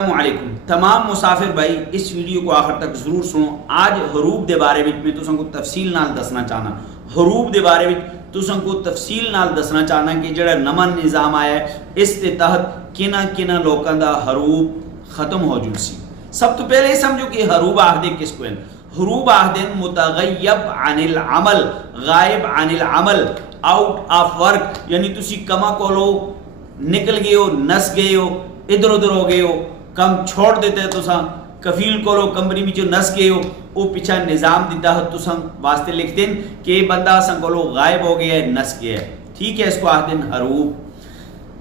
वालेकुम तमाम मुसाफिर भाई इस वीडियो को आखिर तक जरूर सुनो। आज हरूब के बारे में मैं तुसां को तफसील नाल दसना चाहना। हरूब के बारे में तुसां को तफसील नाल दसना चाहना कि जड़ा नवा निज़ाम आया है इस दे तहत किना किना लोगों का हरूब खत्म हो जुल सी। सब तो पहले समझो कि हरूब आखदे किसको हैं। हरूब आखदे मुतगय्यब अनिल अमल, गायब अनिल अमल, आउट ऑफ वर्क, यानी तुसी कमा कोलो निकल गए हो, नस गए हो, इधर उधर हो गए हो, कम छोड़ देते हैं तुसा कफील को कंपनी में जो नस गए हो वो पिछा निज़ाम दिता है तुसा वास्ते लिखते हैं कि बंदा संगोलो गायब हो गया है, नस गया है। ठीक है, इसको आखते हैं हरूब।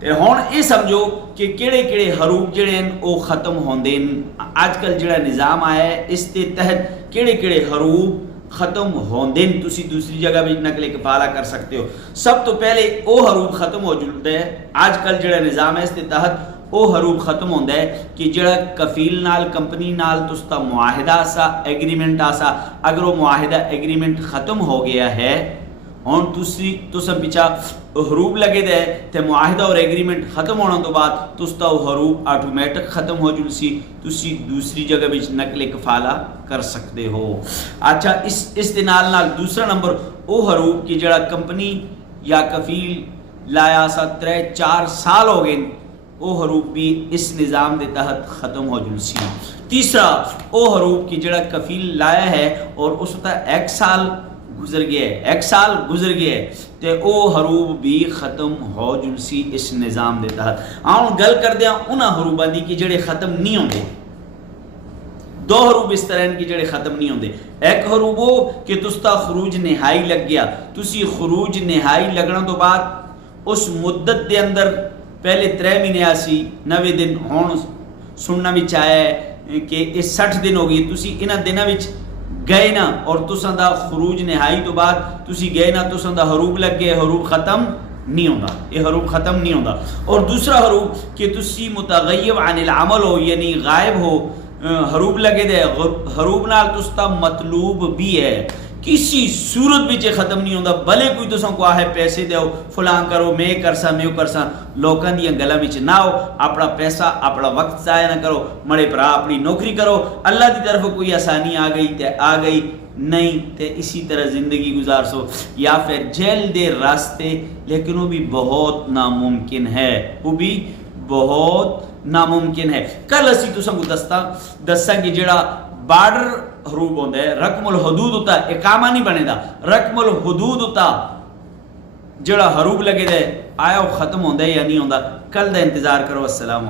ते हुण ये समझो कि केड़े केड़े हरूब जिहड़े हैं वो खत्म होंदे हैं। आजकल जिहड़ा निज़ाम आया है इस दे तहत केड़े केड़े हरूब खत्म होंदे हैं, तुसी दूसरी जगह भी नकले कफाला कर सकते हो। सब तो पहले वो हरूब खत्म हो जुलते हैं। आजकल जिहड़ा निज़ाम है इस दे तहत वो हरूब खत्म होंदा है कि जिहड़ा कफील नाल कंपनी नाल तुसदा मुआहिदा सा एग्रीमेंट आसा, अगर वो मुआहिदा एग्रीमेंट खत्म हो गया है हुण तुस पिछा हरूब लगे दे ते मुआहिदा और एग्रीमेंट खत्म होने तो बाद तुसदा वो हरूब ऑटोमैटिक खत्म हो जुलसी, तुसी दूसरी जगह विच नकले कफाला कर सकते हो। अच्छा, इस दे नाल दूसरा नंबर वो हरूब कि जिहड़ा कंपनी या कफील लाया सा 3-4 साल हो गए, वो हरूब भी इस निज़ाम के तहत ख़त्म हो जुलसी। तीसरा वो हरूब कि जड़ा कफील लाया है और उस एक साल गुजर गया है, एक साल गुजर गया है, तो वो हरूब भी ख़त्म हो जुलसी इस निज़ाम के तहत। हम गल करते हैं उन्होंने हरूबों की कि जड़े ख़त्म नहीं होंगे। दो हरूब इस तरह की जड़े ख़त्म नहीं होंगे। एक हरूब वो कि तुसदा खरूज निहाई लग गया, तुसी खरूज निहाई लगने तो बाद उस मुद्दत के अंदर पहले 3 महीने आसी 90 दिन हुण सुनना विच आया है कि ये 60 दिन हो गए, तुसी इन्हां दिनां विच गए ना और तुसां दा खरूज निहाई तो बाद तुसी गए ना, तुसां दा हरूब लग गया, हरूब खत्म नहीं होंदा, ये हरूब खत्म नहीं होंदा। और दूसरा हरूब कि तुसी मुतगय्यब अनिल अमल हो, यानी गायब हो, हरूब लगे दे, हरूब नाल तुसदा मतलूब भी है, किसी सूरत भी खत्म नहीं होता। भले कोई तुसां को आहे पैसे दो, फलां करो, मैं करसा मैं करसा, लोगों दी गल्लां विच ना आओ, अपना पैसा अपना वक्त जाया ना करो, मड़े भरा अपनी नौकरी करो। अल्लाह की तरफ कोई आसानी आ गई तो आ गई, नहीं तो इसी तरह जिंदगी गुजार सो, या फिर जेल दे रास्ते, लेकिन वो भी बहुत नामुमकिन है, वो भी बहुत नामुमकिन है। कल असी तुसां को दस्सा कि जिहड़ा बार्डर हरूब होता है, रकमुल हदूद होता है, इकामा नहीं बनेगा, रकमुल हदूद होता जड़ा हरूब लगे दे आया वो खत्म होता है या नहीं होता। कल का इंतजार करो। अस्सलाम।